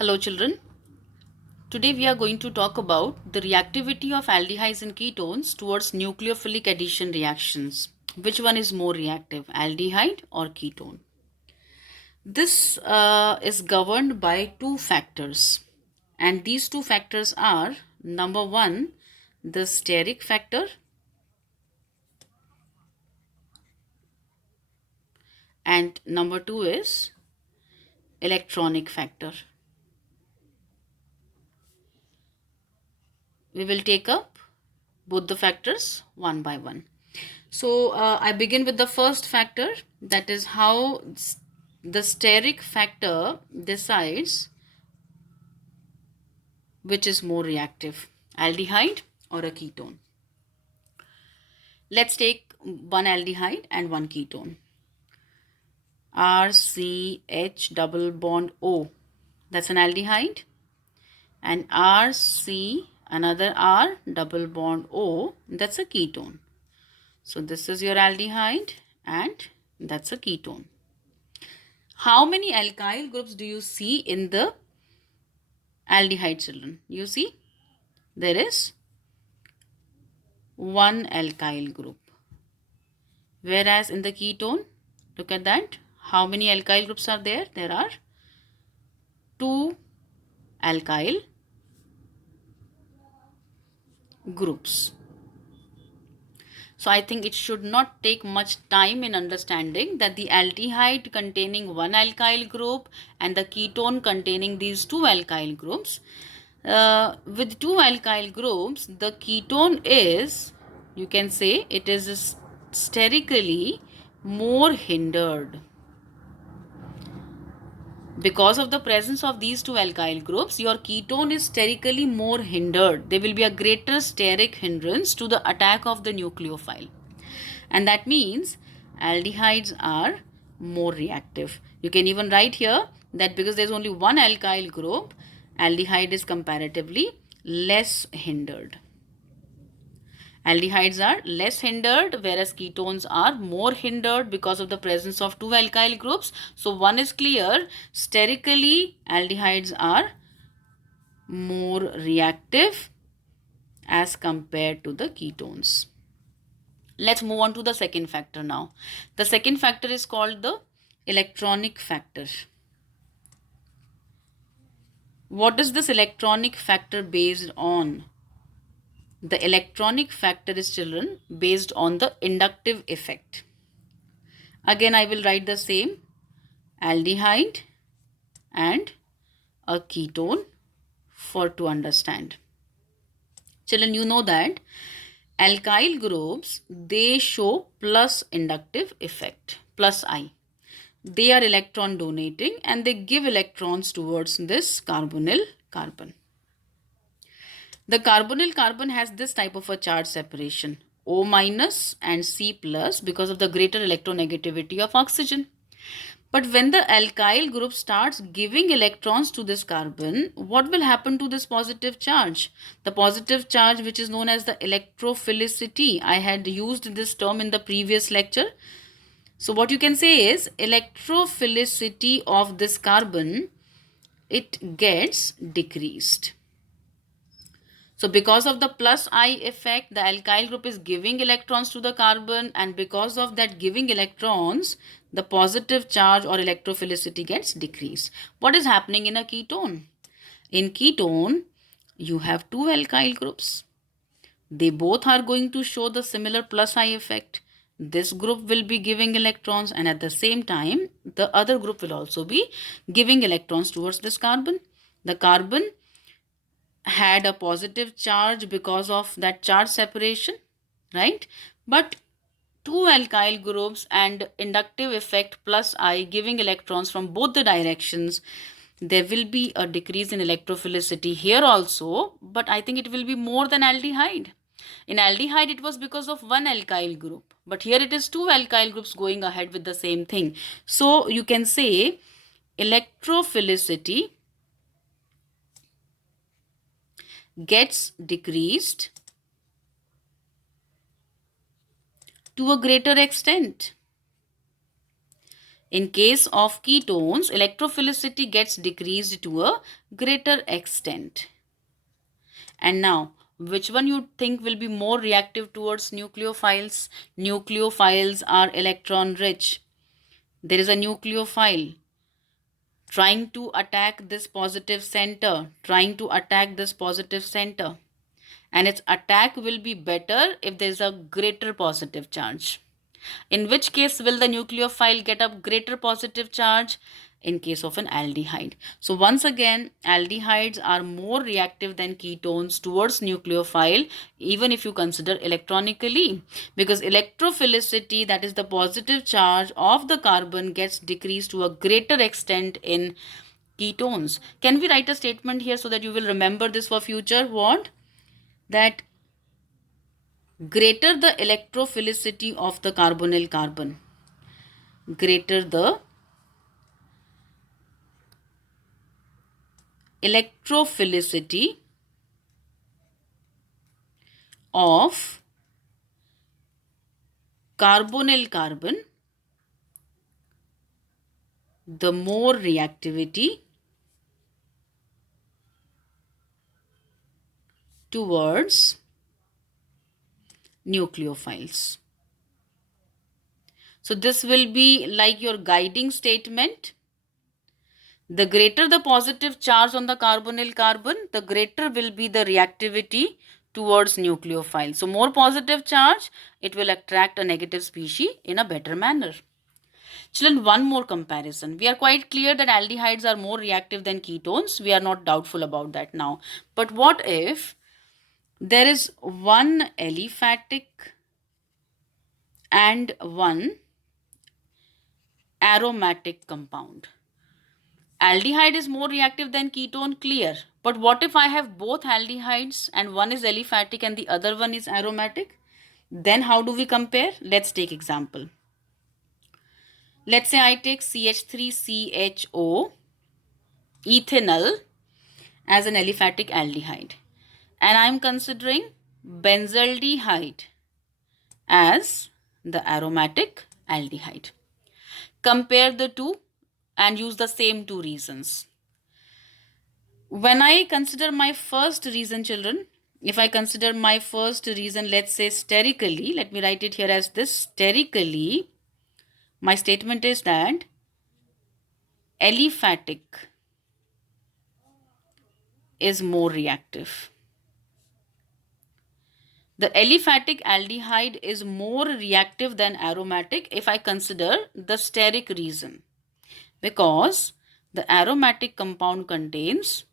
Hello children. Today we are going to talk about the reactivity of aldehydes and ketones towards nucleophilic addition reactions. Which one is more reactive, aldehyde or ketone? This is governed by two factors, and these two factors are number one, the steric factor, and number two is electronic factor. We will take up both the factors one by one. So I begin with the first factor, that is how the steric factor decides which is more reactive, aldehyde or a ketone. Let's take one aldehyde and one ketone. RCH double bond O, that's an aldehyde, and RC, another R double bond O, that's a ketone. So this is your aldehyde and that's a ketone. How many alkyl groups do you see in the aldehyde, children? You see there is one alkyl group. Whereas in the ketone, look at that. How many alkyl groups are there? There are two alkyl groups. So I think it should not take much time in understanding that the aldehyde containing one alkyl group and the ketone containing these two alkyl groups. With two alkyl groups, the ketone is, you can say, it is sterically more hindered. Because of the presence of these two alkyl groups, your ketone is sterically more hindered. There will be a greater steric hindrance to the attack of the nucleophile. And that means aldehydes are more reactive. You can even write here that because there is only one alkyl group, aldehyde is comparatively less hindered. Aldehydes are less hindered, whereas ketones are more hindered because of the presence of two alkyl groups. So one is clear, sterically aldehydes are more reactive as compared to the ketones. Let's move on to the second factor now. The second factor is called the electronic factor. What is this electronic factor based on? The electronic factor is, children, based on the inductive effect. Again, I will write the same aldehyde and a ketone for to understand. Children, you know that alkyl groups, they show plus inductive effect, plus I. They are electron donating and they give electrons towards this carbonyl carbon. The carbonyl carbon has this type of a charge separation, O minus and C plus, because of the greater electronegativity of oxygen. But when the alkyl group starts giving electrons to this carbon, what will happen to this positive charge? The positive charge, which is known as the electrophilicity. I had used this term in the previous lecture. So what you can say is electrophilicity of this carbon, it gets decreased. So because of the plus I effect, the alkyl group is giving electrons to the carbon, and because of that giving electrons, the positive charge or electrophilicity gets decreased. What is happening in a ketone? In ketone, you have two alkyl groups. They both are going to show the similar plus I effect. This group will be giving electrons, and at the same time, the other group will also be giving electrons towards this carbon. The carbon had a positive charge because of that charge separation, right? But two alkyl groups and inductive effect plus I giving electrons from both the directions, there will be a decrease in electrophilicity here also, but I think it will be more than aldehyde. In aldehyde, it was because of one alkyl group, but here it is two alkyl groups going ahead with the same thing. So you can say electrophilicity gets decreased to a greater extent. In case of ketones, electrophilicity gets decreased to a greater extent. And now, which one you think will be more reactive towards nucleophiles? Nucleophiles are electron rich. There is a nucleophile trying to attack this positive center, trying to attack this positive center. And its attack will be better if there is a greater positive charge. In which case will the nucleophile get a greater positive charge? In case of an aldehyde. So once again, aldehydes are more reactive than ketones towards nucleophile, even if you consider electronically, because electrophilicity, that is the positive charge of the carbon, gets decreased to a greater extent in ketones. Can we write a statement here so that you will remember this for future? What? That greater the electrophilicity of the carbonyl carbon, greater the electrophilicity of carbonyl carbon, the more reactivity towards nucleophiles. So this will be like your guiding statement. The greater the positive charge on the carbonyl carbon, the greater will be the reactivity towards nucleophile. So more positive charge, it will attract a negative species in a better manner. Children, one more comparison. We are quite clear that aldehydes are more reactive than ketones. We are not doubtful about that now. But what if there is one aliphatic and one aromatic compound? Aldehyde is more reactive than ketone, clear. But what if I have both aldehydes and one is aliphatic and the other one is aromatic? Then how do we compare? Let's take example. Let's say I take CH3CHO ethanol as an aliphatic aldehyde, and I am considering benzaldehyde as the aromatic aldehyde. Compare the two and use the same two reasons. When I consider my first reason, children, if I consider my first reason, let's say sterically, let me write it here as this: sterically, my statement is that aliphatic is more reactive. The aliphatic aldehyde is more reactive than aromatic if I consider the steric reason, because the aromatic compound contains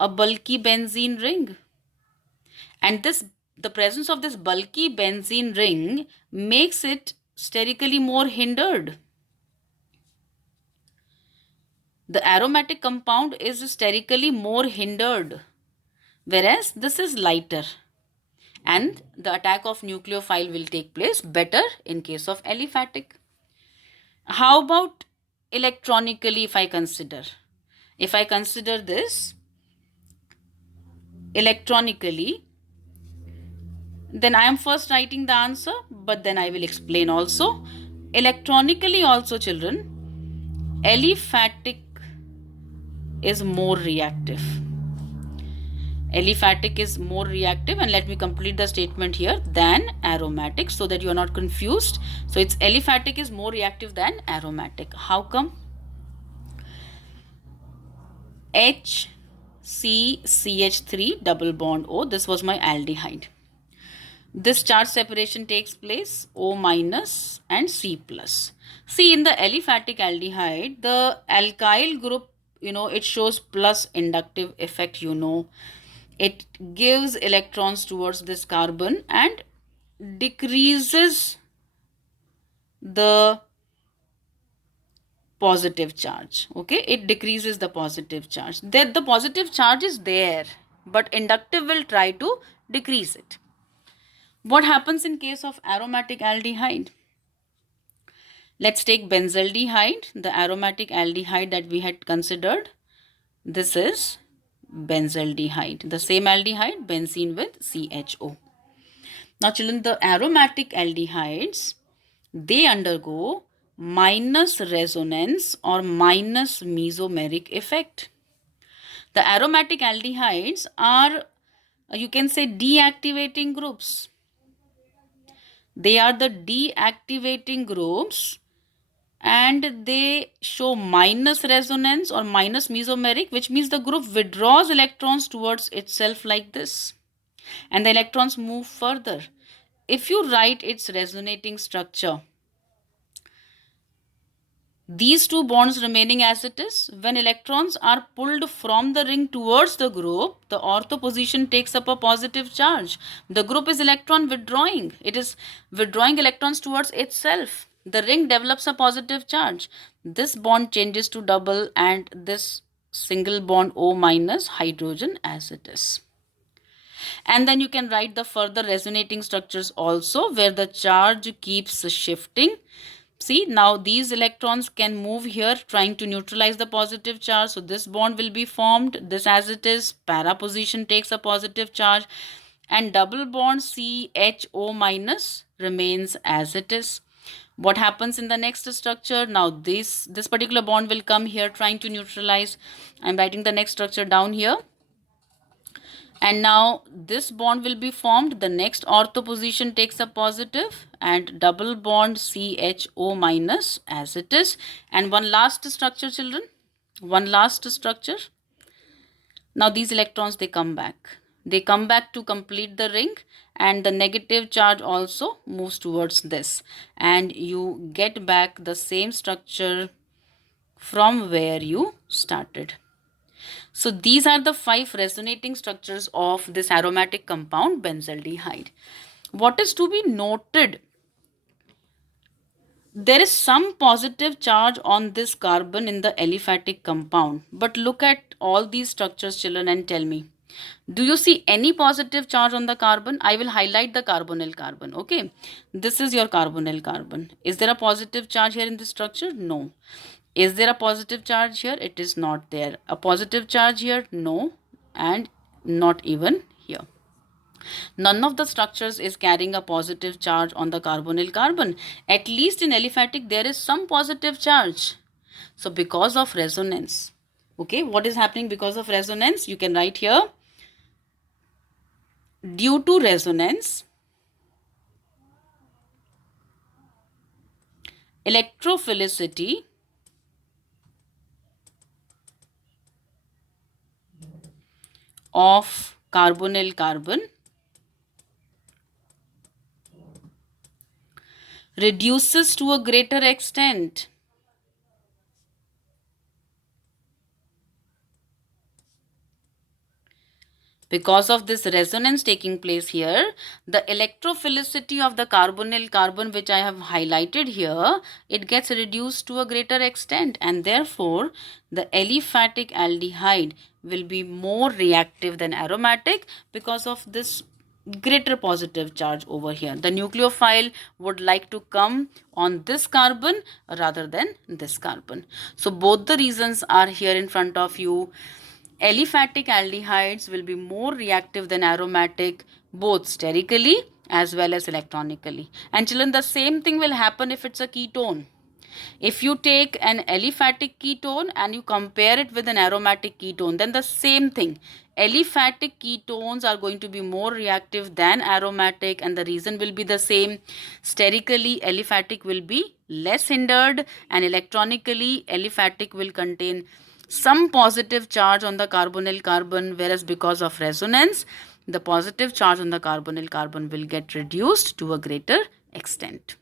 a bulky benzene ring, and the presence of this bulky benzene ring makes it sterically more hindered. The aromatic compound is sterically more hindered, whereas this is lighter, and the attack of nucleophile will take place better in case of aliphatic. How about electronically? If I consider this electronically, then I am first writing the answer, but then I will explain also. Electronically also, children, aliphatic is more reactive. Aliphatic is more reactive, and let me complete the statement here, than aromatic, so that you are not confused. So it's aliphatic is more reactive than aromatic. How come? HCCH3 double bond O, this was my aldehyde. This charge separation takes place, O minus and C plus. See, in the aliphatic aldehyde, the alkyl group, it shows plus inductive effect, It gives electrons towards this carbon and decreases the positive charge. Okay, it decreases the positive charge. The positive charge is there, but inductive will try to decrease it. What happens in case of aromatic aldehyde? Let's take benzaldehyde, the aromatic aldehyde that we had considered. This is benzaldehyde, the same aldehyde, benzene with CHO. Now children, the aromatic aldehydes, they undergo minus resonance or minus mesomeric effect. The aromatic aldehydes are, you can say, deactivating groups. They are the deactivating groups and they show minus resonance or minus mesomeric, which means the group withdraws electrons towards itself like this and the electrons move further. If you write its resonating structure, these two bonds remaining as it is, when electrons are pulled from the ring towards the group, the ortho position takes up a positive charge. The group is electron withdrawing. It is withdrawing electrons towards itself. The ring develops a positive charge. This bond changes to double and this single bond O minus hydrogen as it is. And then you can write the further resonating structures also where the charge keeps shifting. See, now these electrons can move here trying to neutralize the positive charge. So this bond will be formed. This as it is, para position takes a positive charge and double bond CHO minus remains as it is. What happens in the next structure? Now this particular bond will come here trying to neutralize. I'm writing the next structure down here. And now this bond will be formed. The next ortho position takes a positive and double bond CHO minus as it is. And one last structure, children. One last structure. Now these electrons, they come back. They come back to complete the ring and the negative charge also moves towards this. And you get back the same structure from where you started. So these are the 5 resonating structures of this aromatic compound benzaldehyde. What is to be noted? There is some positive charge on this carbon in the aliphatic compound. But look at all these structures, children, and tell me. Do you see any positive charge on the carbon? I will highlight the carbonyl carbon. Okay. This is your carbonyl carbon. Is there a positive charge here in this structure? No. Is there a positive charge here? It is not there. A positive charge here? No. And not even here. None of the structures is carrying a positive charge on the carbonyl carbon. At least in aliphatic, there is some positive charge. So because of resonance. Okay, what is happening because of resonance? You can write here. Due to resonance, electrophilicity of carbonyl carbon reduces to a greater extent. Because of this resonance taking place here, the electrophilicity of the carbonyl carbon, which I have highlighted here, it gets reduced to a greater extent, and therefore the aliphatic aldehyde will be more reactive than aromatic because of this greater positive charge over here. The nucleophile would like to come on this carbon rather than this carbon. So both the reasons are here in front of you. Aliphatic aldehydes will be more reactive than aromatic, both sterically as well as electronically. And children, the same thing will happen if it's a ketone. If you take an aliphatic ketone and you compare it with an aromatic ketone, then the same thing. Aliphatic ketones are going to be more reactive than aromatic, and the reason will be the same. Sterically, aliphatic will be less hindered, and electronically, aliphatic will contain some positive charge on the carbonyl carbon, whereas because of resonance, the positive charge on the carbonyl carbon will get reduced to a greater extent.